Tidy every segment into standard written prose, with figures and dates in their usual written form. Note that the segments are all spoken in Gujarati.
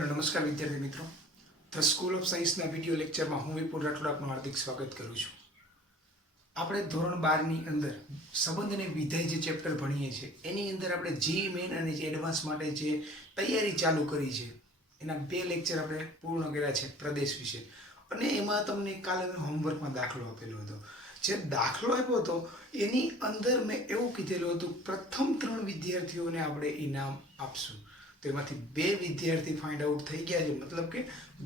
हेलो नमस्कार विद्यार्थी मित्रों। ધ સ્કૂલ ઓફ સાયન્સના વિડીયો લેક્ચરમાં હું વિપુલ રાઠોડ આપનું હાર્દિક સ્વાગત કરું છું। આપણે ધોરણ 12ની અંદર સંબંધ અને વિધેય જે ચેપ્ટર ભણીએ છીએ એની અંદર આપણે જી મેન અને જે એડવાન્સ માટે જે તૈયારી ચાલુ કરી છે એના 2 લેક્ચર આપણે પૂર્ણ કર્યા છે પ્રદેશ વિશે। અને એમાં તમને કાલે મેં હોમવર્કમાં દાખલો આપેલો હતો। જે દાખલો આપ્યો હતો એની અંદર મેં એવું કીધેલું હતું પ્રથમ 3 વિદ્યાર્થીઓને આપણે ઇનામ આપશું। તો એમાંથી 2 વિદ્યાર્થી ફાઇન્ડ આઉટ થઈ ગયા છે, મતલબ કે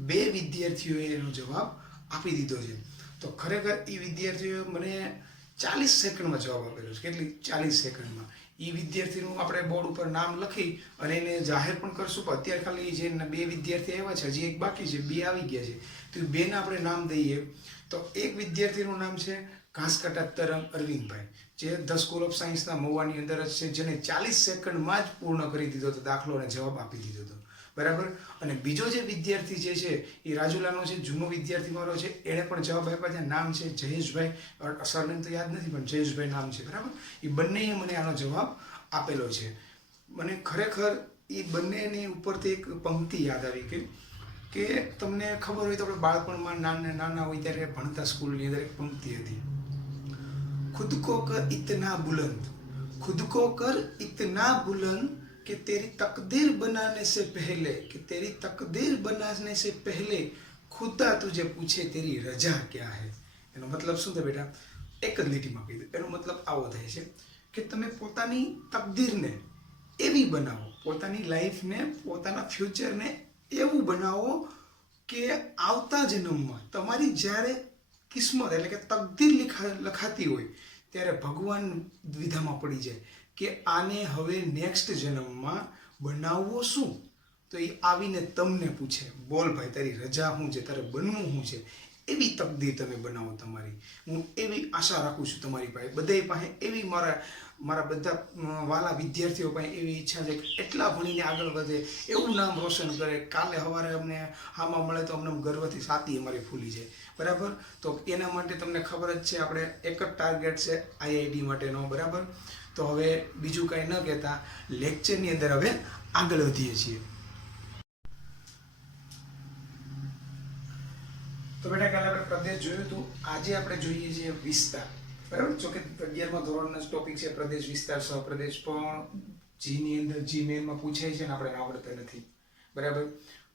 2 વિદ્યાર્થીઓએ એનો જવાબ આપી દીધો છે। તો ખરેખર એ વિદ્યાર્થીઓએ મને 40 સેકન્ડમાં જવાબ આપેલો છે। કેટલી? 40 સેકન્ડમાં। એ વિદ્યાર્થીનું આપણે બોર્ડ ઉપર નામ લખી અને એને જાહેર પણ કરશું, પણ અત્યારે ખાલી જે 2 વિદ્યાર્થી આવ્યા છે, હજી એક બાકી છે, 2 આવી ગયા છે, તો એ 2ના આપણે નામ દઈએ। તો એક વિદ્યાર્થીનું નામ છે ઘાસકાટા તરંગ અરવિંદભાઈ, જે ધ સ્કૂલ ઓફ સાયન્સના મહુવાની અંદર જ છે, જેને 40 સેકન્ડમાં જ પૂર્ણ કરી દીધો હતો દાખલો અને જવાબ આપી દીધો હતો, બરાબર। અને બીજો જે વિદ્યાર્થી જે છે એ રાજુલાનો છે, જૂનો વિદ્યાર્થી મારો છે, એણે પણ જવાબ આપ્યા છે। નામ છે જયેશભાઈ, સરનેમ તો યાદ નથી પણ જયેશભાઈ નામ છે, બરાબર। એ બંનેએ મને આનો જવાબ આપેલો છે। મને ખરેખર એ બંનેની ઉપરથી એક પંક્તિ યાદ આવી કે તમને ખબર હોય તો આપણે બાળપણમાં નાના હોય ત્યારે ભણતા સ્કૂલની અંદર એક પંક્તિ હતી, खुद को कर इतना बुलंद, खुद को कर इतना बुलंद कि तेरी तकदीर बनाने से पहले, कि तेरी तकदीर बनाने से पहले खुदा तुझे पूछे तेरी रजा क्या है। એનો મતલબ શું થાય બેટા? એક જ લીટીમાં કહી દઉં। એનો મતલબ આવો થાય છે કે તમે પોતાની તકદીરને એવી બનાવો, પોતાની લાઈફને, પોતાના ફ્યુચરને એવું બનાવો કે આવતા જન્મમાં તમારી જ્યારે કિસ્મત એટલે કે તકદીર લખાતી હોય ત્યારે ભગવાન દ્વિધામાં પડી જાય કે આને હવે નેક્સ્ટ જન્મમાં બનાવવો શું। તો એ આવીને તમને પૂછે, બોલ ભાઈ તારી રજા શું છે, તારે બનવું શું છે। એવી તકદીર તમે બનાવો તમારી। હું એવી આશા રાખું છું તમારી પાસે, બધાય પાસે એવી મારા બધા વાલા વિદ્યાર્થીઓ પાસે એવી ઈચ્છા છે કે એટલા ભણીને આગળ વધે, એવું નામ રોશન કરે, કાલે સવારે અમને હામાં મળે તો અમને ગર્વથી છાતી અમારી ફૂલી જાય, બરાબર। તો એના માટે તમને ખબર જ છે આપણે એક જ ટાર્ગેટ છે આઈઆઈટી માટેનો, બરાબર। તો હવે બીજું કાંઈ ન કહેતા લેક્ચરની અંદર હવે આગળ વધીએ છીએ। તો બેટા કાલે આપણે પ્રદેશ જોયું હતું, આજે આપણે જોઈએ છીએ વિસ્તાર, બરાબર। જો કે 11મા ધોરણનો ટોપિક છે પ્રદેશ વિસ્તાર સહપ્રદેશ, પણ જીની અંદર જી મેનમાં પૂછાય છે ને આપણે આવડતા નથી, બરાબર।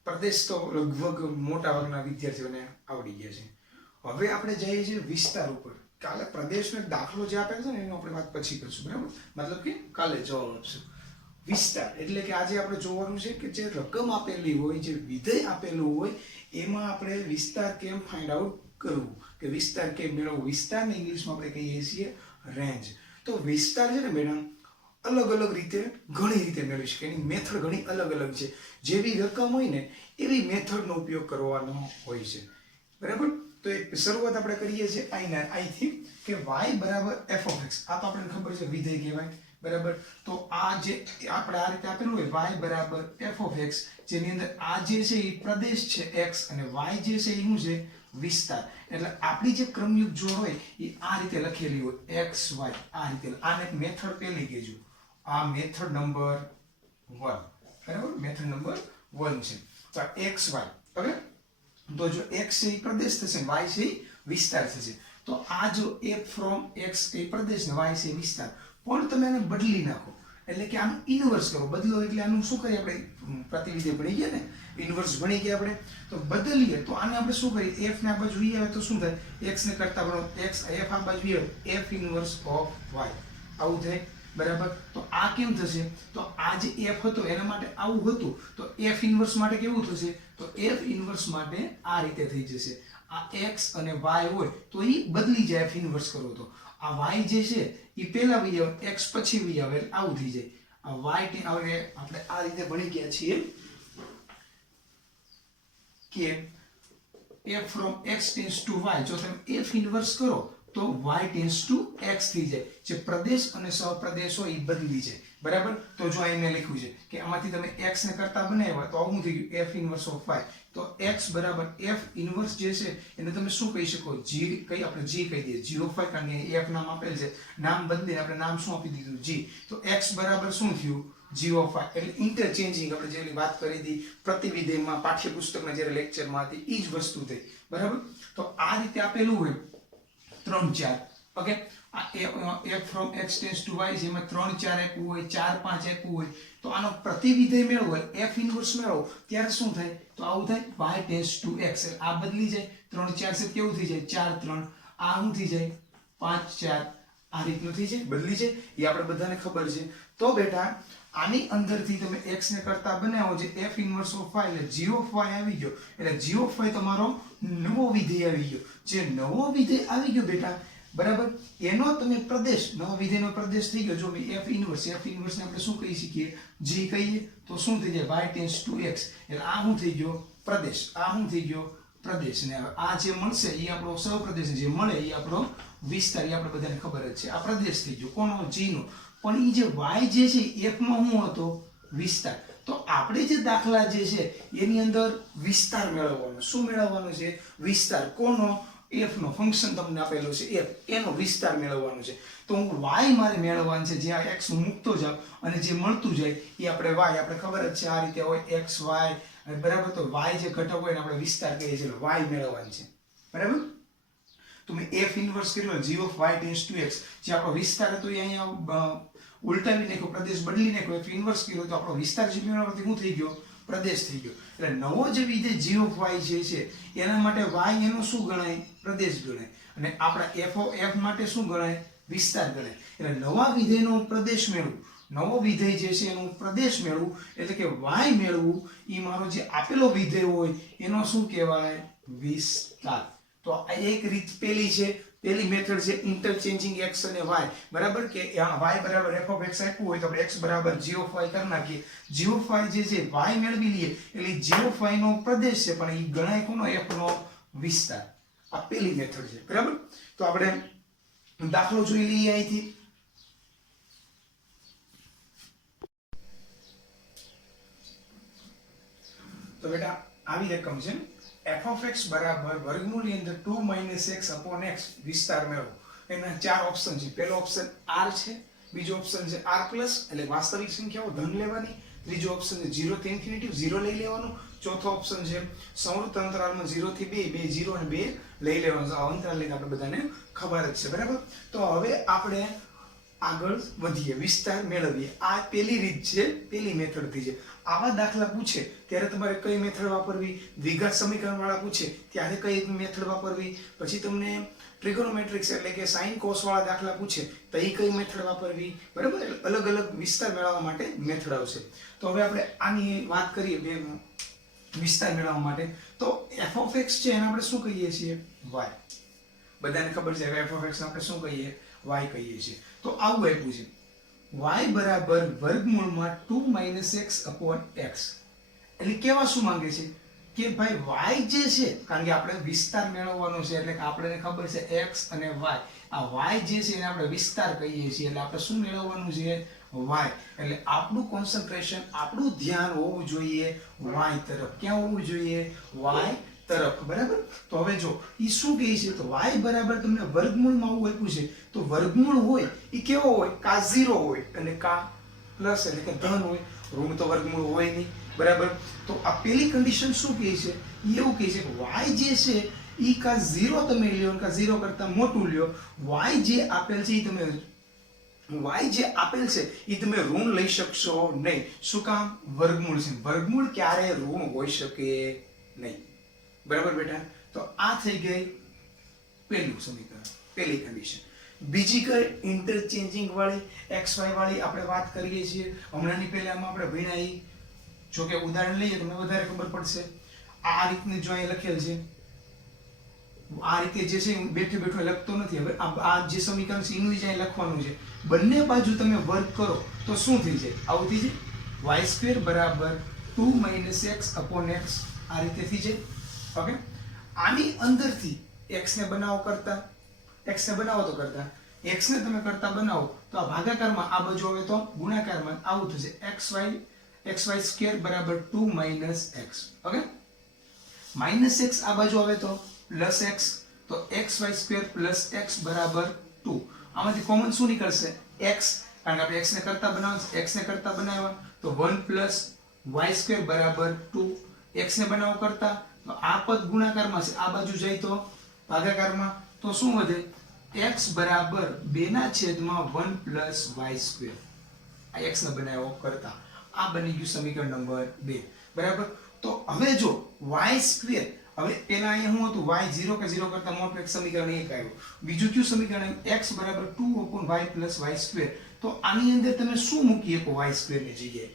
પ્રદેશ તો લગભગ મોટા ભાગના વિદ્યાર્થીઓને આવડી ગયા છે। હવે આપણે જઈએ છીએ વિસ્તાર ઉપર। કાલે પ્રદેશનો દાખલો જે આપેલો છે ને એનો આપણે વાત પછી કરશું, બરાબર, મતલબ કે કાલે જવાબ આપશું। વિસ્તાર એટલે કે આજે આપણે જોવાનું છે કે જે રકમ આપેલી હોય, જે વિધેય આપેલું હોય, એમાં આપણે વિસ્તાર કેમ ફાઇન્ડ આઉટ કરવું, કે વિસ્તાર કેમ મેળવવું। વિસ્તારને ઇંગ્લિશમાં આપણે કહીએ છીએ રેન્જ। તો વિસ્તાર છે ને મેડમ અલગ અલગ રીતે ઘણી રીતે મેળવી શકે, એની મેથડ ઘણી અલગ અલગ છે। જેવી રકમ હોય ને એવી મેથડનો ઉપયોગ કરવાનો હોય છે, બરાબર। તો એક શરૂઆત આપણે કરીએ છીએ અહીંથી કે y બરાબર f of x, આ તો આપણને ખબર છે વિધેય કહેવાય, બરાબર। તો આ જે આપણે આ રીતે આપેલું હોય y બરાબર f of x, જેની અંદર આ જે છે એ પ્રદેશ છે x અને y જે છે એ શું છે? વિસ્તાર। એટલે આપણી જે ક્રમયુક્ત જોડ હોય એ આ રીતે લખેલી હોય x y, આ રીતે। આને મેથડ પહેલી કહેજો, આ મેથડ નંબર 1, બરાબર, મેથડ નંબર 1 છે। તો x y, હવે તો જો x છે એ પ્રદેશ થશે, y છે એ વિસ્તાર થશે। તો આ જો f from x એ પ્રદેશ ને y છે વિસ્તાર, પણ તમે આને બદલી નાખો, એટલે કે આનું ઇન્વર્સ કરો। બદલો એટલે આનું શું કરીએ આપણે? પ્રતિવિધેય ભણી ગયા ને, ઇન્વર્સ ભણી ગયા આપણે, તો બદલીએ તો આને આપણે શું કરીએ? f ને આ બાજુ વી આવે તો શું થાય? x ને કરતા બનો x, f આ બાજુ વી આવે f ઇન્વર્સ ઓફ y, આવું થાય, બરાબર। તો આ કેમ થશે? તો આ જે f હતો એના માટે આવું હતું, તો f ઇન્વર્સ માટે કેવું થશે? તો f ઇન્વર્સ માટે આ રીતે થઈ જશે। આ x અને y હોય તો એ બદલી જાય, f ઇન્વર્સ કરો તો આ y જે છે એ પહેલા વી આવે, x પછી વી આવે, એટલે આવું થઈ જાય। આ y હવે આપણે આ રીતે ભણી ગયા છીએ કે f from x tends to y, જો તમે f ઇન્વર્સ કરો તો y tends to x થઈ જાય, જે પ્રદેશ અને સહપ્રદેશ હોય એ બદલી જાય, બરાબર। તો જો અહીંયા લખ્યું છે કે આમાંથી તમે x ને કરતા બનાવ્યા તો આવું થઈ ગયું f ઇન્વર્સ ઓફ y। તો x બરાબર f ઇન્વર્સ જે છે એને તમે શું કહી શકો? g કઈ આપણે g કહી દઈએ, g ઓફ y, કારણ કે f નામ આપેલ છે, નામ બદલી આપણે નામ શું આપી દીધું? g। તો x બરાબર શું થયું? g ઓફ y એટલે ઇન્ટરચેન્જિંગ આપણે જેની વાત કરી હતી પ્રતિવિધેયમાં પાઠ્યપુસ્તકના જ્યારે લેક્ચરમાં હતી એ જ વસ્તુ થઈ બરાબર. તો આ રીતે આપેલું હોય 3 4 ઓકે આ f from x tends to y જેમાં 3 4 આપ્યું હોય 4 5 આપ્યું હોય તો આનો પ્રતિવિધેય મેળવો હોય f ઇન્વર્સ મેળવો ત્યારે શું થાય તો આવું થાય y tends to x એટલે આ બદલી જાય 3 4 છે કેવું થઈ જાય 4 3 આ શું થઈ જાય 5 4 આ રીતનું થઈ જાય બદલી જાય એ આપણે બધાને ખબર છે. તો બેટા આની અંદરથી તમે x ને કરતા બનાવો જે f ઇન્વર્સ ઓફ y એટલે g ઓફ y આવી ગયો એટલે g ઓફ y તમારો નવો વિધેય આવી ગયો. જે નવો વિધેય આવી ગયો બેટા બરાબર એનો તમે પ્રદેશ નવો વિધેયનો પ્રદેશ થઈ ગયો. જો f ઇન્વર્સ ને આપણે શું કહી શકીએ g કહીએ તો શું થઈ જાય y tends to x એટલે આ શું થઈ ગયો પ્રદેશ આ શું થઈ ગયો પ્રદેશ ને આ જે મળશે એ આપણો સહપ્રદેશ જે મળે એ આપણો વિસ્તાર એ આપણે બધાને ખબર જ છે આ પ્રદેશ થઈ ગયો કોનો g નો. પણ એ જે y જે છે f માં શું હતો વિસ્તાર. તો આપણે જે દાખલા જે છે એની અંદર વિસ્તાર મેળવવાનો શું મેળવવાનો છે વિસ્તાર કોનો f નો ફંક્શન તમને આપેલો છે f એનો વિસ્તાર મેળવવાનો છે. તો હું y મારે મેળવવાનું છે જે આ x હું મૂકતો જાઉં અને જે મળતું જાય એ આપણે y આપણે ખબર જ છે આ રીતે હોય x y બરાબર. તો y જે ઘટક હોય ને આપણે વિસ્તાર કહીએ છીએ y મેળવવાનું છે બરાબર. તો મેં f ઇન્વર્સ કર્યો g of y tends to x જે આપણો વિસ્તાર હતો એ અહીંયા ઉલટાવી નાખ્યો પ્રદેશ બદલી નાખ્યો f ઇન્વર્સ કર્યો તો આપણો વિસ્તાર જે મેળવવાથી શું થઈ ગયો પ્રદેશ થઈ ગયો. એટલે નવો જે વિધેય g ઓફ y જે છે એના માટે y એનો શું ગણાય પ્રદેશ ગણાય અને આપણા f માટે શું ગણાય વિસ્તાર ગણાય. એટલે નવા વિધેયનો પ્રદેશ મેળવું નવો વિધેય જે છે એનો પ્રદેશ મેળવું એટલે કે y મેળવું એ મારો જે આપેલો વિધેય હોય એનો શું કહેવાય વિસ્તાર. તો આ એક રીત પેલી છે પેલી મેથડ છે ઇન્ટરચેન્જિંગ x અને y બરાબર કે y બરાબર f of x આપ્યું હોય તો આપણે x બરાબર g of y કરી નાખીએ. g of y જે છે y મેળવી લઈએ એટલે g of y નો પ્રદેશ છે પણ એ ગણાય કોનો f નો વિસ્તાર. આ પેલી મેથડ છે બરાબર. તો આપણે દાખલો જોઈ લઈએ અહીંથી. તો બેટા આવી રકમ છે f of x બરાબર વર્ગમૂળની અંદર 2 - x upon x વિસ્તાર મેળવો. એના ચાર ઓપ્શન છે. પહેલો ઓપ્શન r છે, બીજો ઓપ્શન છે r પ્લસ એટલે વાસ્તવિક સંખ્યાઓ ધન લેવાની, ત્રીજો ઓપ્શન છે 0 થી ઇન્ફિનિટી 0 લઈ લેવાનું, ચોથો ઓપ્શન છે સંવૃત અંતરાલમાં 0 થી 2 2 0 અને 2 લઈ લેવાનું. આ અંતરાલ લઈને આપણે બધાને ખબર જ છે બરાબર. તો હવે આપણે આગળ વધીએ વિસ્તાર મેળવીએ. આ પેલી રીત છે પેલી મેથડ થી છે. આવા દાખલા પૂછે ત્યારે તમારે કઈ મેથડ વાપરવી, દ્વિઘાત સમીકરણ વાળા પૂછે ત્યારે કઈ મેથડ વાપરવી, પછી તમને ટ્રિગોનોમેટ્રિક્સ એટલે કે સાઇન કોસ વાળા દાખલા પૂછે તો એ કઈ મેથડ વાપરવી બરાબર. અલગ અલગ વિસ્તાર મેળવવા માટે મેથડ આવશે. તો હવે આપણે આની વાત કરીએ બે વિસ્તાર મેળવવા માટે. તો f of x છે એને આપણે શું કહીએ છીએ y. બધાને ખબર છે f of x આપણે શું કહીએ y કહીએ છીએ. તો આવું આપ્યું છે y બરાબર વર્ગમૂળમાં 2 - x upon x એટલે કેવા શું માંગે છે કે ભાઈ y જે છે કારણ કે આપણે વિસ્તાર મેળવવાનો છે એટલે કે આપણને ખબર છે x અને y. આ y જે છે એને આપણે વિસ્તાર કહીએ છીએ એટલે આપણે શું મેળવવાનું છે y. એટલે આપણું કોન્સન્ટ્રેશન આપણું ધ્યાન હોવું જોઈએ y તરફ. ક્યાં હોવું જોઈએ y તરફ બરાબર. તો હવે જો ઈ શું કહે છે તો y બરાબર તમને વર્ગમૂળમાં આવું આપ્યું છે તો વર્ગમૂળ હોય ઈ કેવો હોય કા 0 હોય અને કા પ્લસ એટલે કે ધન હોય. ઋણ તો વર્ગમૂળ હોય નહીં બરાબર. તો આ પેલી કન્ડિશન શું કહે છે એવું કહે છે કે y જે છે ઈ કા 0 તમે લ્યો કા 0 કરતા મોટું લ્યો. y જે આપેલ છે ઈ તમે y જે આપેલ છે એ તમે ઋણ લઈ શકશો નહીં. શું કામ વર્ગમૂળ છે. વર્ગમૂળ ક્યારે ઋણ હોઈ શકે નહીં બરાબર બેટા. તો આ થઈ ગઈ પહેલું સમીકરણ પહેલી કન્ડિશન. બીજી કઈ ઇન્ટરચેન્જિંગ વાળી xy વાળી આપણે વાત કરીએ છીએ. હમણાંની પહેલામાં આપણે ભણ્યા જો કે ઉદાહરણ લઈએ તમને વધારે ખબર પડશે. આ રીતને જો અહીં લખેલ છે આ રીતે જે છે બેઠે બેઠો લખતો નથી. હવે આ જે સમીકરણ છે એનું જ અહીં લખવાનું છે. બંને બાજુ તમે વર્ગ કરો તો શું થઈ જાય આવું થઈ જાય y² બરાબર 2 - x upon x આ રીતે થઈ જાય. ઓકે આની અંદરથી x ને બનાવો કરતા x ને બનાવો તો કરતા x ને તમે કરતા બનાવો તો આ ભાગાકારમાં આ બાજુ આવે તો ગુણાકારમાં આવું થશે xy² બરાબર 2 - x. ઓકે -x આ બાજુ આવે તો +x તો xy² + x બરાબર 2. આમાંથી કોમન શું નીકળશે x કારણ કે આપણે x ને કરતા બનાવવા, x ને કરતા બનાવ્યા તો 1 પ્લસ y² બરાબર 2. x ને બનાવો કરતા તો આ પદ ગુણાકારમાં છે, આ બાજુ જાય તો ભાગાકારમાં, તો શું વધે? x બરાબર 2/1 પ્લસ y². આ x ને બનાવ્યો કરતા આ બની ગયું સમીકરણ નંબર 2. બરાબર. તો હવે જો y², હવે પેલા અહીંયા શું હતું? y 0 કે 0 કરતા મોટું, એક સમીકરણ એક આવ્યું. બીજું કયું સમીકરણ? x બરાબર 2/y પ્લસ y². તો આની અંદર તમે શું મૂકી શકો y² ની જગ્યાએ?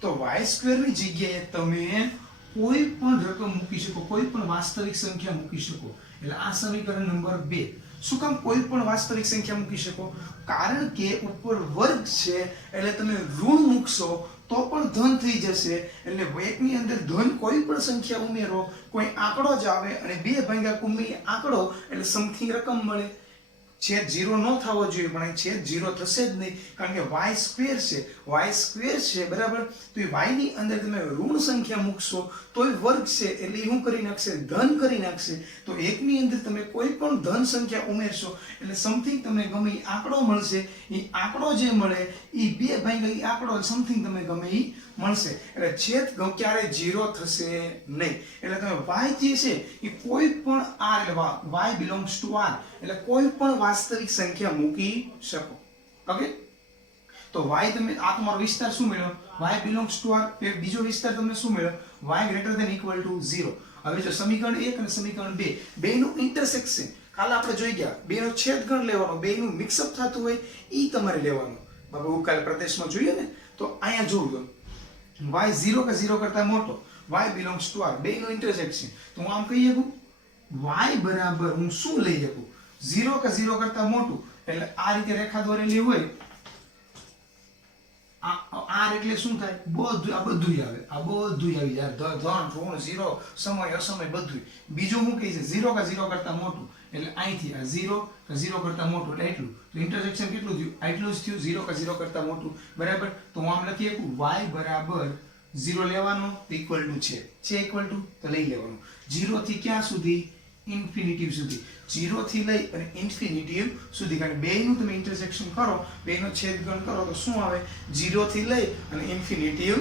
તો y² ની જગ્યાએ તમે કોઈ પણ રકમ મૂકી શકો, કોઈ પણ વાસ્તવિક સંખ્યા મૂકી શકો. એટલે આ સમીકરણ નંબર 2. શું કામ કોઈ પણ વાસ્તવિક સંખ્યા મૂકી શકો? કારણ કે ઉપર વર્ગ છે એટલે તમે ઋણ મૂકશો તો પણ ધન થઈ જશે. એટલે એકની અંદર ધન કોઈ પણ સંખ્યા ઉમેરો, કોઈ આંકડો જ આવે અને 2 ભાગ્યા કુમી આંકડો એટલે સમથિંગ રકમ મળે. છેદ 0 ન થવો જોઈએ, પણ અહીં છેદ 0 થશે જ નહીં, કારણ કે y² છે બરાબર. તો એ y ની અંદર તમે ઋણ સંખ્યા મૂકશો તોય વર્ગ છે એટલે શું કરી નાખશે? ધન કરી નાખશે. તો એકની અંદર તમે કોઈ પણ ધન સંખ્યા ઉમેરશો એટલે સમથિંગ તમને ગમે એ આંકડો મળશે. એ આંકડો જે મળે એ 2 ભાગ્યા એ આંકડો સમથિંગ તમે ગમે એ મળશે. એટલે છેદ ક્યારે 0 થશે નહીં. એટલે તમે y જે છે એ કોઈ પણ r, એટલે y belongs to r, એટલે કોઈ પણ વાસ્તવિક સંખ્યા મૂકી શકો. ઓકે. તો y તમે આ તમારો વિસ્તાર શું મળ્યો? y belongs to r. બીજો વિસ્તાર તમને શું મળ્યો? y greater than equal to 0. હવે જો સમીકરણ 1 અને સમીકરણ 2 બેયનું ઇન્ટરસેક્શન કાલે આપણે જોઈ ગયા, બેનો છેદગણ લેવાનો, બેયનું મિક્સઅપ થતું હોય ઈ તમારે લેવાનું. બાબુ કાલે પ્રદેશમાં જોઈએ ને, તો અહીંયા જોવું y 0 કે 0 કરતા મોટો, y belongs to r, બેયનું ઇન્ટરસેક્શન. તો હું આમ કહી શકું y બરાબર હું શું લઈ શકું? 0 કે 0 કરતા મોટું, એટલે આ રીતે રેખા દોરેલી હોય r એટલે શું થાય? બધું, આ બધું આવે, આ બધું આવી જાય, ધન ઋણ 0 સમય અસમય બધું. બીજું હું કહી છે 0 કે 0 કરતા મોટું, એટલે અહીંથી આ 0 કે 0 કરતા મોટું એટલે એટલું. તો ઇન્ટરસેક્શન કેટલું થયું? આટલું જ થયું, 0 કે 0 કરતા મોટું. બરાબર. તો હું આમ લખી શકું y બરાબર 0 લેવાનો ઇક્વલ ટુ છે ઇક્વલ ટુ તો લઈ લેવાનું 0 થી ક્યાં સુધી? ઇન્ફિનિટી સુધી. 0 થી લઈ અને ઇન્ફિનિટી સુધી, કારણ કે બેયનું તમે ઇન્ટરસેક્શન કરો, બેયનો છેદગણ કરો તો શું આવે? 0 થી લઈ અને ઇન્ફિનિટી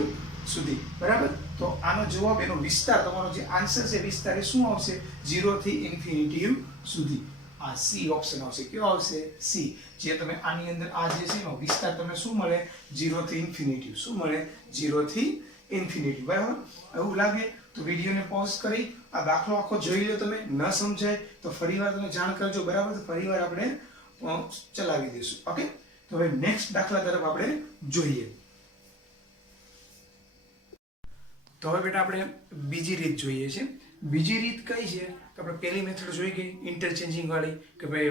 સુધી. બરાબર. તો આનો જવાબ, એનો વિસ્તાર, તમારો જે આન્સર છે વિસ્તાર એ શું આવશે? 0 થી ઇન્ફિનિટી સુધી. આ સી ઓપ્શન આવશે. કયો આવશે? સી. જે તમે આની અંદર આ જે છે એનો વિસ્તાર તમને શું મળે? 0 થી ઇન્ફિનિટી. શું મળે? 0 થી ઇન્ફિનિટી. બરાબર. એવું લાગે તો વિડીયોને પોઝ કરી આ દાખલો આખો જોઈ લો. તમે ન સમજાય તો ફરીવાર તમે જાણ કરજો. બરાબર. તો ફરીવાર આપણે ચલાવી દઈશું. ઓકે. તો હવે નેક્સ્ટ દાખલા તરફ આપણે જોઈએ. તો હવે બેટા આપણે બીજી રીત જોઈએ છે. બીજી રીત કઈ છે? કે આપણે પહેલી મેથડ જોઈ ગઈ ઇન્ટરચેન્જિંગ વાળી, કે ભાઈ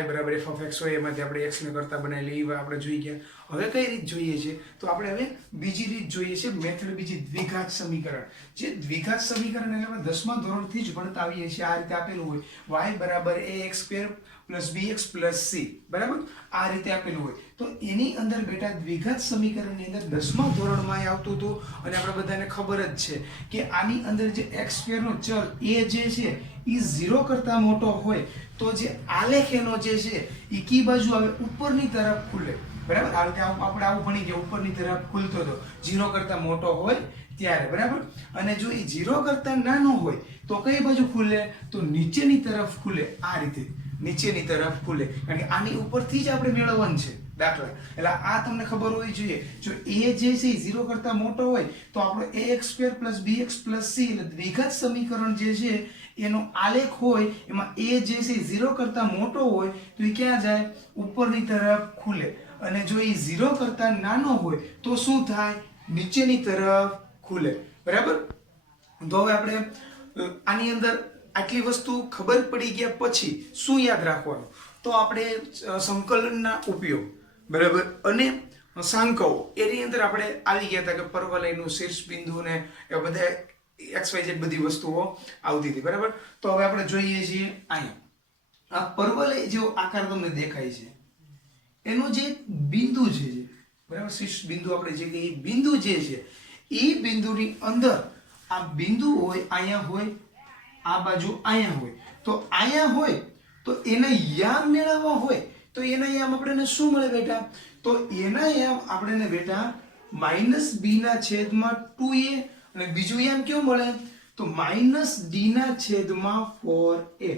y બરાબર f of x હોય એમાંથી આપણે x ને કરતા બનાવી લઈએ, આપણે જોઈ ગયા. હવે કઈ રીત જોઈએ છે? તો આપણે હવે બીજી રીત જોઈએ છે, મેથડ બીજી, દ્વિઘાત સમીકરણ. જે દ્વિઘાત સમીકરણ એટલે આપણે 10મા ધોરણથી જ ભણતા આવીએ છીએ. આ રીતે આપેલું હોય y બરાબર ax² plus bx plus c. બરાબર. આ રીતે આપેલું હોય તો એની અંદર બેટા દ્વિઘાત સમીકરણની અંદર 10મા ધોરણમાં આવતું હતું અને આપણે બધાને ખબર જ છે કે આની અંદર જે x² નો ચલ a જે છે એ 0 કરતા મોટો હોય તો જે આલેખ એનો જે છે એ કી બાજુ આવે? ઉપરની તરફ ખુલે. બરાબર. આ રીતે આપણે આવું ભણી ગયા, ઉપરની તરફ ખુલતો હતો 0 કરતા મોટો હોય ત્યારે. બરાબર. અને જો એ 0 કરતા નાનો હોય તો કઈ બાજુ ખુલે? તો નીચેની તરફ ખુલે. આ રીતે નીચેની તરફ ખુલે, કારણ કે આની ઉપરથી જ આપણે મેળવવાનું છે દાખલા. એટલે આ તમને ખબર હોવી જોઈએ. જો a જે છે એ 0 કરતા મોટો હોય તો આપણો ax² plus bx plus c, એટલે દ્વિઘાત સમીકરણ જે છે એનો આલેખ હોય એમાં a જે છે 0 કરતા મોટો હોય તો એ ક્યાં જાય? ઉપરની તરફ ખુલે. અને જો એ 0 કરતા નાનો હોય તો શું થાય? નીચેની તરફ ખુલે. બરાબર. તો હવે આપણે આની અંદર આટલી વસ્તુ ખબર પડી ગયા પછી શું યાદ રાખવાનું? તો આપણે સંકલનના ઉપયોગ, બરાબર, અને સાંકળો એની અંદર આપણે આવી ગયા હતા કે પરવલયનું શીર્ષ બિંદુ ને એ બધા XYZ બધી વસ્તુઓ આવતી હતી. બરાબર. તો હવે આપણે જોઈએ છીએ અહીંયા આ પરવલય જેવો આકાર તમને દેખાય છે, એનો જે બિંદુ છે, બરાબર, શીર્ષ બિંદુ આપણે જે કહીએ બિંદુ જે છે એ બિંદુની અંદર આ બિંદુ હોય, અહીંયા હોય, આ બાજુ અહીંયા હોય. તો અહીંયા હોય તો એને યામ મેળવવા હોય તો એના યામ આપણને શું મળે બેટા? તો એના યામ આપણે ને બેટા માઇનસ બી ના છેદમાં 2a અને બીજું યામ કેવું મળે તો માઇનસ ડી ના છેદમાં 4a.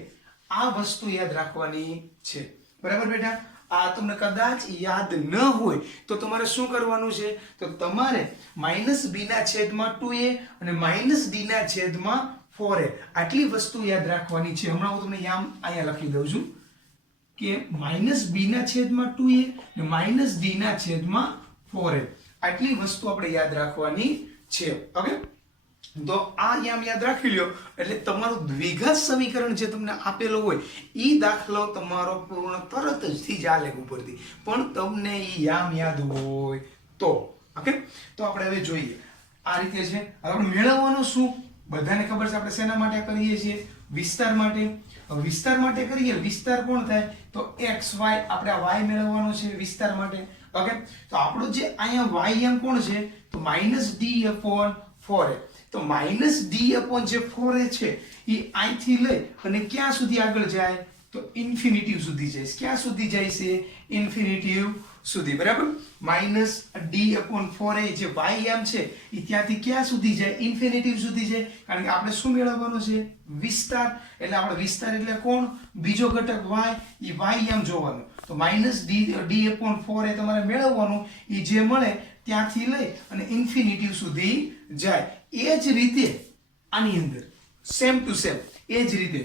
આ વસ્તુ યાદ રાખવાની છે, બરાબર બેટા. આ તમને કદાચ યાદ ન હોય તો તમારે શું કરવાનું છે, તો તમારે માઇનસ બી ના છેદમાં 2a અને માઇનસ ડી ના છેદમાં 4a આટલી વસ્તુ યાદ રાખવાની છે. હમણાં હું તમને યામ અહીંયા લખી દઉં છું કે માઇનસ બી ના છેદમાં 2a અને માઇનસ ડી ના છેદમાં 4a આટલી વસ્તુ આપણે યાદ રાખવાની છે. ઓકે, તો આ યામ યાદ રાખી લ્યો એટલે તમારું દ્વિઘાત સમીકરણ જે તમને આપેલો હોય ઈ દાખલો તમારો પૂર્ણ તરત જ થઈ જાય ઉપરથી, પણ તમને ઈ યામ યાદ હોય તો. ઓકે, તો આપણે હવે જોઈએ આ રીતે છે. હવે આપણે મેળવવાનું શું, બધાને ખબર છે આપણે શેના માટે કરીએ છીએ, વિસ્તાર માટે. હવે વિસ્તાર માટે કરીએ, વિસ્તાર કોણ થાય તો x y, આપણે આ y મેળવવાનો છે વિસ્તાર માટે. ઓકે, તો આપણો જે અહીંયા y એમ કોણ છે તો -d/4a. તો -d/4a છે એ અહીંથી લઈ અને ક્યાં સુધી આગળ જાય તો ઇન્ફિનિટી સુધી જાય. ક્યાં સુધી જાય છે, ઇન્ફિનિટી સુધી, બરાબર. -d/4a જે y એમ છે એ ત્યાંથી ક્યાં સુધી જાય, ઇન્ફિનિટી સુધી જાય, કારણ કે આપણે શું મેળવવાનો છે, વિસ્તાર. એટલે આપણે વિસ્તાર એટલે કોણ, બીજો ઘટક y, એ y એમ જોવાનો. તો -d/4a તમારે મેળવવાનું, એ જે મળે ત્યાંથી લઈ અને ઇન્ફિનિટી સુધી જાય. એ જ રીતે આની અંદર સેમ ટુ સેમ એ જ રીતે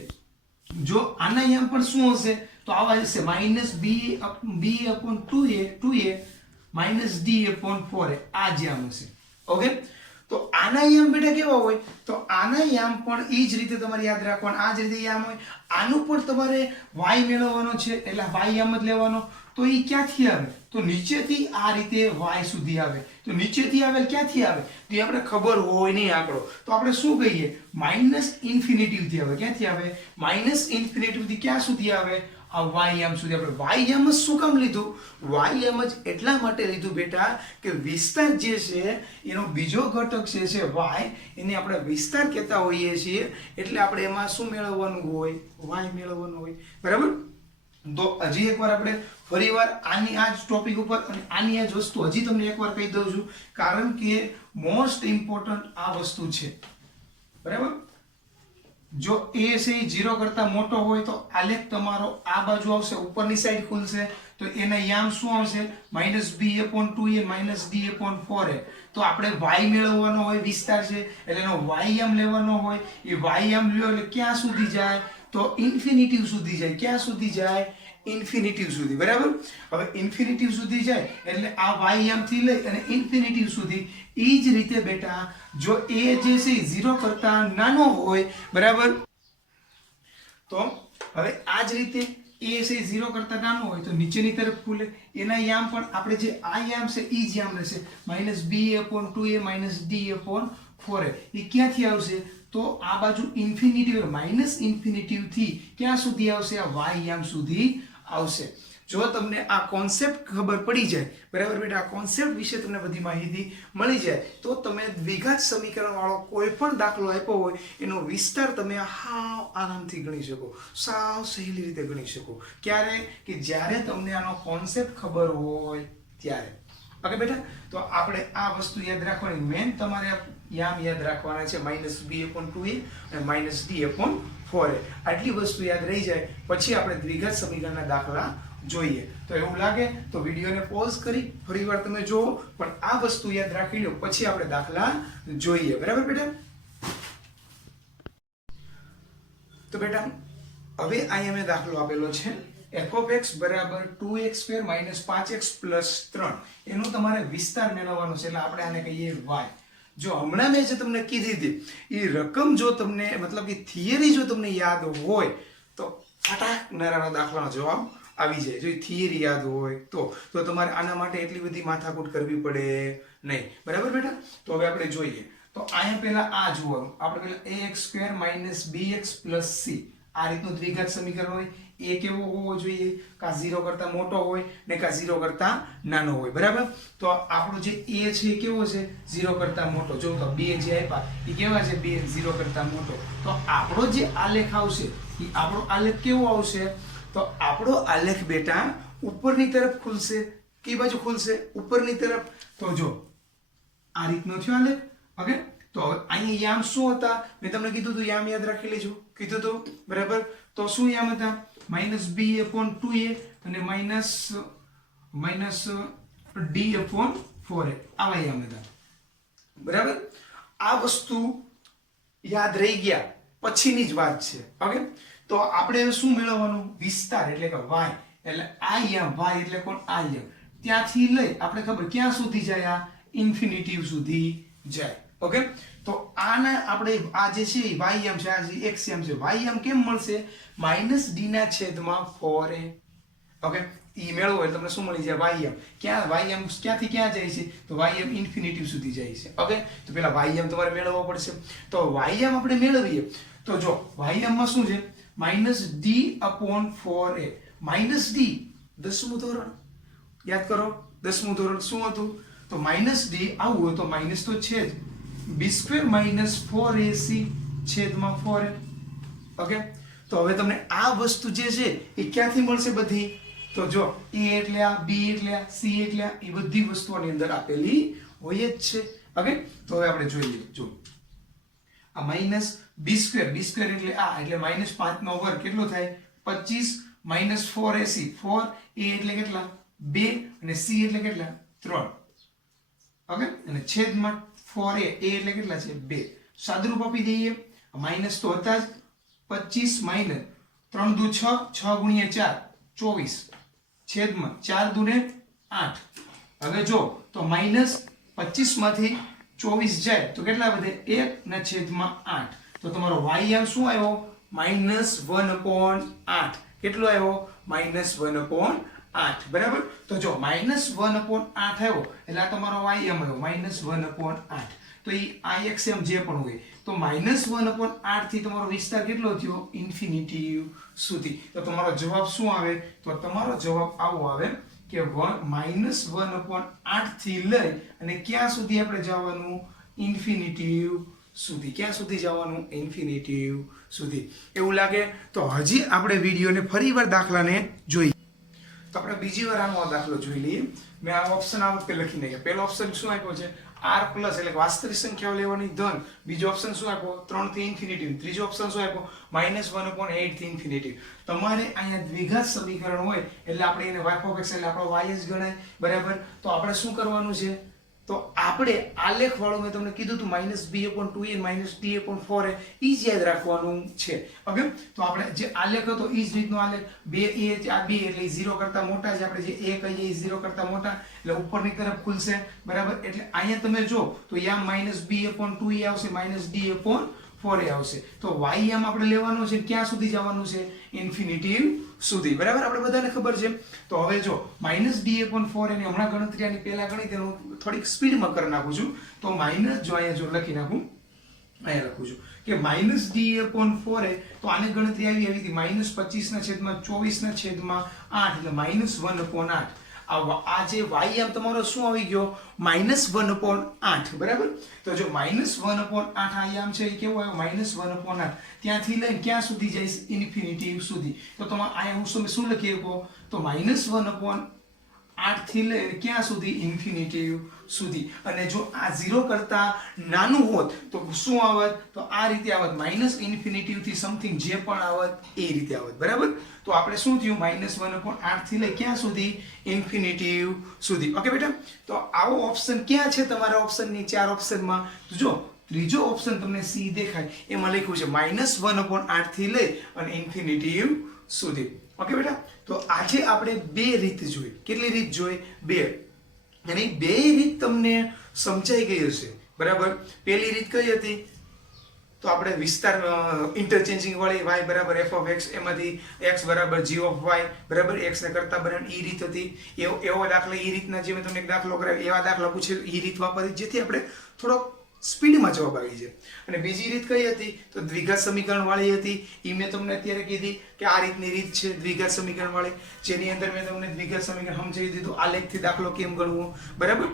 જો આના યામ પણ શું હશે તો આવા હશે -b/2a -d/4a આ જ યામ હશે. ઓકે, તો આના યામ બેટા કેવા હોય તો આના યામ પણ એ જ રીતે તમારે યાદ રાખવાનું, આ જ રીતે યામ હોય. આનું પણ તમારે y મેળવવાનો છે એટલે y યામ જ લેવાનો. તો એ ક્યાંથી આવે તો નીચેથી આ રીતે y સુધી આવે. તો નીચેથી આવેલ ક્યાંથી આવે તો એ આપણે ખબર હોય નહીં આંકડો, તો આપણે શું કહીએ, -ઇન્ફિનિટી થી આવે. ક્યાંથી આવે, -ઇન્ફિનિટી થી ક્યાં સુધી આવે, આ y યામ સુધી. આપણે y યામ જ શું કામ લીધું, y યામ જ એટલા માટે લીધું બેટા કે વિસ્તાર જે છે એનો બીજો ઘટક છે y, એને આપણે વિસ્તાર કહેતા હોઈએ છીએ. એટલે આપણે એમાં શું મેળવવાનું હોય, y મેળવવાનું હોય, બરાબર. તો હજી એકવાર આપણે ફરીવાર આની આ જ ટોપિક ઉપર અને આની આ જ વસ્તુ હજી તમને એકવાર કહી દઉં છું, કારણ કે મોસ્ટ ઇમ્પોર્ટન્ટ આ વસ્તુ છે, બરાબર. જો a છે એ 0 કરતા મોટો હોય તો આલેખ તમારો આ બાજુ આવશે, ઉપરની સાઈડ ખુલશે. તો એના યામ શું આવશે, -b/2a -d/4a. તો આપણે y મેળવવાનો હોય, વિસ્તાર છે એટલે એનો y યામ લેવાનો હોય. એ y યામ લ્યો એટલે ક્યાં સુધી જાય તો ઇન્ફિનિટી સુધી જાય. ક્યાં સુધી જાય, ઇન્ફિનિટી સુધી, બરાબર. હવે ઇન્ફિનિટી સુધી જાય એટલે આ y યામ થી લઈ અને ઇન્ફિનિટી સુધી. એ જ રીતે બેટા જો a જે છે 0 કરતા નાનો હોય, બરાબર, તો હવે આ જ રીતે a છે 0 કરતા નાનો હોય તો નીચેની તરફ ખુલે. એના યામ પણ આપણે જે આ યામ છે એ જ યામ રહેશે, -b/2a -d/4a. એ ક્યાંથી આવશે તો આ બાજુ ઇન્ફિનિટી -ઇન્ફિનિટી થી ક્યાં સુધી આવશે, આ y યામ સુધી આવશે. જો તમને આ કોન્સેપ્ટ ખબર પડી જાય, બરાબર બેટા, આ કોન્સેપ્ટ વિશે તમને બધી માહિતી મળી જાય તો તમે દ્વિઘાત સમીકરણ વાળો કોઈ પણ દાખલો આપ્યો હોય એનો વિસ્તાર તમે હાવ આરામથી ગણી શકો, સાવ સહેલી રીતે ગણી શકો. ક્યારે કે જ્યારે તમને આનો કોન્સેપ્ટ ખબર હોય ત્યારે. ઓકે બેટા, તો આપણે આ વસ્તુ યાદ રાખવાની, મેન તમારે યામ યાદ રાખવાના છે -b/2a અને -d/4a. આટલી વસ્તુ યાદ રહી જાય પછી આપણે દ્વિઘાત સમીકરણના દાખલા જોઈએ. તો એવું લાગે તો વિડીયોને પોઝ કરી ફરીવાર તમે જુઓ, પણ આ વસ્તુ યાદ રાખી લો પછી આપણે દાખલા જોઈએ, બરાબર બેટા. તો બેટા હવે અહીંયા મેં દાખલો આપેલો છે f(x) = 2x² - 5x + 3. એનું તમારે વિસ્તાર મેળવવાનો છે એટલે આપણે આને કહીએ y. જો હમણાં મેં જે તમને કીધી હતી એ રકમ જો તમને મતલબ કે થિયરી જો તમને યાદ હોય તો ફટાક નારાનો દાખલાનો જવાબ આવી જાય. જો થિયરી યાદ હોય તો તમારે આના માટે એટલી બધી માથાકૂટ કરવી પડે નહીં, બરાબર બેટા. તો હવે આપણે જોઈએ તો અહીંયા પહેલા આ જુઓ, આપણે પહેલા ax² - bx + c આ રીતનું દ્વિઘાત સમીકરણ હોય. a કેવો હોવો જોઈએ, કા 0 કરતા મોટો હોય ને કા 0 કરતા નાનો હોય, બરાબર. તો આપણો જે a છે કેવો છે, 0 કરતા મોટો. જો તો b જે આપ્યા એ કેવા છે, b 0 કરતા મોટો. તો આપણો જે આલેખ આવશે એ આપણો આલેખ કેવો આવશે, તો આપણો આલેખ બેટા ઉપરની તરફ ખુલશે. કઈ બાજુ ખુલશે? ઉપરની તરફ. તો જો આ રીતનો થયો આલેખ. ઓકે, તો હવે અહીંયા યામ શું હતા? મેં તમને કીધું હતું યામ યાદ રાખી લેજો, કીધું હતું બરાબર. તો શું યામ હતા? -b/2a અને -d/4a આવા યામ હતા બરાબર. આ વસ્તુ યાદ રહી ગયા પછીની જ વાત છે. ઓકે, તો આપણે હવે શું મેળવવાનું? વિસ્તાર એટલે કે y, એટલે આ યામ y એટલે કોણ? આ યામ ત્યાંથી લઈ આપણે ખબર ક્યાં સુધી જાય? આ ઇન્ફિનિટિવ સુધી જાય. ઓકે, તો આના આપણે આ જે છે y યામ છે, આ જે x યામ છે, y યામ કેમ મળશે? -d/4a. ઓકે, ઈ મેળવો એટલે તમને શું મળી જાય? y યામ. ક્યાં y યામ ક્યાંથી ક્યાં જાય છે? તો y યામ ઇન્ફિનિટિવ સુધી જાય છે. ઓકે, તો પેલા y યામ તમારે મેળવવો પડશે. તો y યામ આપણે મેળવીએ તો જો y યામ માં શું છે? -d/4a. -d 10મું ધોરણ યાદ કરો. 10મું ધોરણ શું હતું? તો -d આવું હોય તો માઈનસ તો છે જ. b² - 4ac છેદમાં 4a. ઓકે, તો હવે તમને આ વસ્તુ જે છે એ ક્યાંથી મળશે બધી? તો જો a એટલે આ, b એટલે આ, c એટલે આ, એ બધી વસ્તુઓની અંદર આપેલી હોય જ છે. ઓકે, તો હવે આપણે જોઈ લઈએ. જો આ -b² એટલે આ, એટલે -5 નો વર્ગ કેટલો થાય? 25 - 4ac. 4a એટલે કેટલા? 2 અને c એટલે કેટલા? 3. ઓકે, અને છેદમાં 4a એટલે કેટલા છે? 2. સાદુરૂપ આપી દઈએ. માઈનસ તો હતા જ. 25 - 3 દુ 6, 6 × 4 24 છેદમાં 4 દુ 8. હવે જો તો -25 માંથી 24 જાય તો કેટલા વધે? 1/8. તો તમારો y યામ શું આવ્યો? -1/8. કેટલો આવ્યો? -1/8 બરાબર. તો જો -1/8 આવ્યો એટલે આ તમારો y યામ આવ્યો -1/8. તો ઈ આ x યામ જે પણ હોય તો -1/8 થી તમારો વિસ્તાર કેટલો થયો? ઇન્ફિનિટી સુધી. તો તમારો જવાબ શું આવે? તો તમારો જવાબ આવો આવે કે -1/8 થી લઈ અને ક્યાં સુધી આપણે જવાનું? ઇન્ફિનિટી સુધી. ક્યાં સુધી જવાનું? ઇન્ફિનિટી સુધી. એવું લાગે તો હજી આપણે વિડીયોને ફરીવાર દાખલાને જોઈએ. તો આપણે બીજી વાર આનો દાખલો જોઈ લઈએ. મેં આ ઓપ્શન આ વખતે લખી નાખ્યા. પહેલો ઓપ્શન શું આપ્યો છે? r પ્લસ એટલે વાસ્તવિક સંખ્યાઓ લેવાની ધન. બીજો ઓપ્શન શું આપ્યો? 3 થી ઇન્ફિનિટી. ત્રીજો ઓપ્શન શું આપ્યો? -1/8 થી ઇન્ફિનિટી. તમારે અહીંયા દ્વિઘાત સમીકરણ હોય એટલે આપણે એને y(x) એટલે આપણો y જ ગણાય બરાબર. તો આપણે શું કરવાનું છે? તો આપણે આલેખ વાળું મેં તમને કીધું હતું -b/2a -d/4a ઈ જ યાદ રાખવાનું છે. ઓકે, તો આપણે જે આલેખ હતો ઈ જ રીતનો આલેખ. 2a આ 2 એટલે 0 કરતા મોટા છે. આપણે જે a કહીએ એ 0 કરતા મોટા એટલે ઉપરની તરફ ખુલશે બરાબર. એટલે અહીંયા તમે જો તો યા -b/2a આવશે -d/4a આવશે. તો y યામ આપણે લેવાનો છે. ક્યાં સુધી જવાનું છે? ઇન્ફિનિટી સુધી બરાબર. આપણે બધાને ખબર છે. તો હવે જો -d/4 ની હમણાં ગણતરી આની પહેલા ગણી તેનું થોડીક સ્પીડમાં કરી નાખું છું. તો માઈનસ જો અહીંયા જો લખી નાખું, અહીંયા લખું છું કે -d/4 તો આની ગણતરી આવી હતી -25/24/8 એટલે -1/8. આ જે y યામ તમારો શું આવી ગયો? -1/8 બરાબર. તો જો -1/8 આ યામ છે એ કેવો આવ્યો? -1/8. ત્યાંથી લઈને ક્યાં સુધી જઈશ? ઇન્ફિનિટી સુધી. તો તમારે અહીંયા હું શું લખી શકો? તો -1/8 થી લઈને ક્યાં સુધી? ઇન્ફિનિટી સુધી. અને જો આ 0 કરતા નાનું હોત તો શું આવત? તો આ રીતે આવત. -ઇન્ફિનિટી થી સમથિંગ જે પણ આવત એ રીતે આવત બરાબર. તો આપણે શું થયું? -1/8 થી લઈ ક્યાં સુધી? ઇન્ફિનિટી સુધી. ઓકે બેટા, તો આવો ઓપ્શન ક્યાં છે તમારા ઓપ્શનની 4 ઓપ્શનમાં? તો જો ત્રીજો ઓપ્શન તમને C દેખાય એમાં લખ્યું છે -1/8 થી લઈ અને ઇન્ફિનિટી સુધી. ઓકે બેટા, તો આજે આપણે બે રીત જોઈ. કેટલી રીત જોઈ? બે. અને બે રીત તમને સમજાઈ ગઈ હશે બરાબર. પહેલી રીત કઈ હતી? તો આપણે વિસ્તાર ઇન્ટરચેન્જિંગ વાળી y બરાબર f(x) એમાંથી x બરાબર g(y) બરાબર x ને કરતા બનાવવાની ઈ રીત હતી. એવો દાખલા ઈ રીતના જે મેં તમને એક દાખલો કરાવ્યો એવા દાખલા પૂછે ઈ રીત વાપરી જેથી આપણે થોડોક સ્પીડમાં જવાબ આવી જાય. અને બીજી રીત કઈ હતી? તો દ્વિઘાત સમીકરણ વાળી હતી. ઈ મેં તમને અત્યારે કીધી કે આ રીતની રીત છે દ્વિઘાત સમીકરણ વાળી, જેની અંદર મેં તમને દ્વિઘાત સમીકરણ સમજાવી દીધું. આલેખથી દાખલો કેમ ગણવો બરાબર.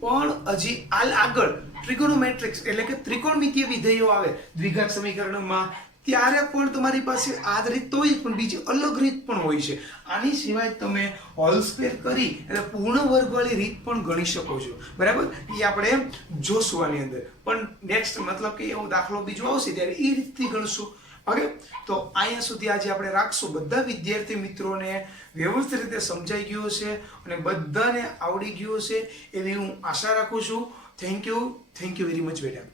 પણ હજી આગળ ટ્રિગોનોમેટ્રિક્સ એટલે કે ત્રિકોણમિતીય વિધેયો આવે દ્વિઘાત સમીકરણમાં, ત્યારે પણ તમારી પાસે આ રીત તો હોય જ, પણ બીજી અલગ રીત પણ હોય છે. આની સિવાય તમે હોલ સ્ક્વેર કરી એટલે પૂર્ણ વર્ગવાળી રીત પણ ગણી શકો છો. બરાબર, એ આપણે જોશું આની અંદર. પણ નેક્સ્ટ મતલબ કે એવો દાખલો બીજો આવશે ત્યારે એ રીતથી ગણશું. ઓકે, તો અહીંયા સુધી આજે આપણે રાખશું. બધા વિદ્યાર્થી મિત્રોને વ્યવસ્થિત રીતે સમજાઈ ગયું હશે અને બધાને આવડી ગયું હશે એવી હું આશા રાખું છું. થેન્ક યુ વેરી મચ બેટા.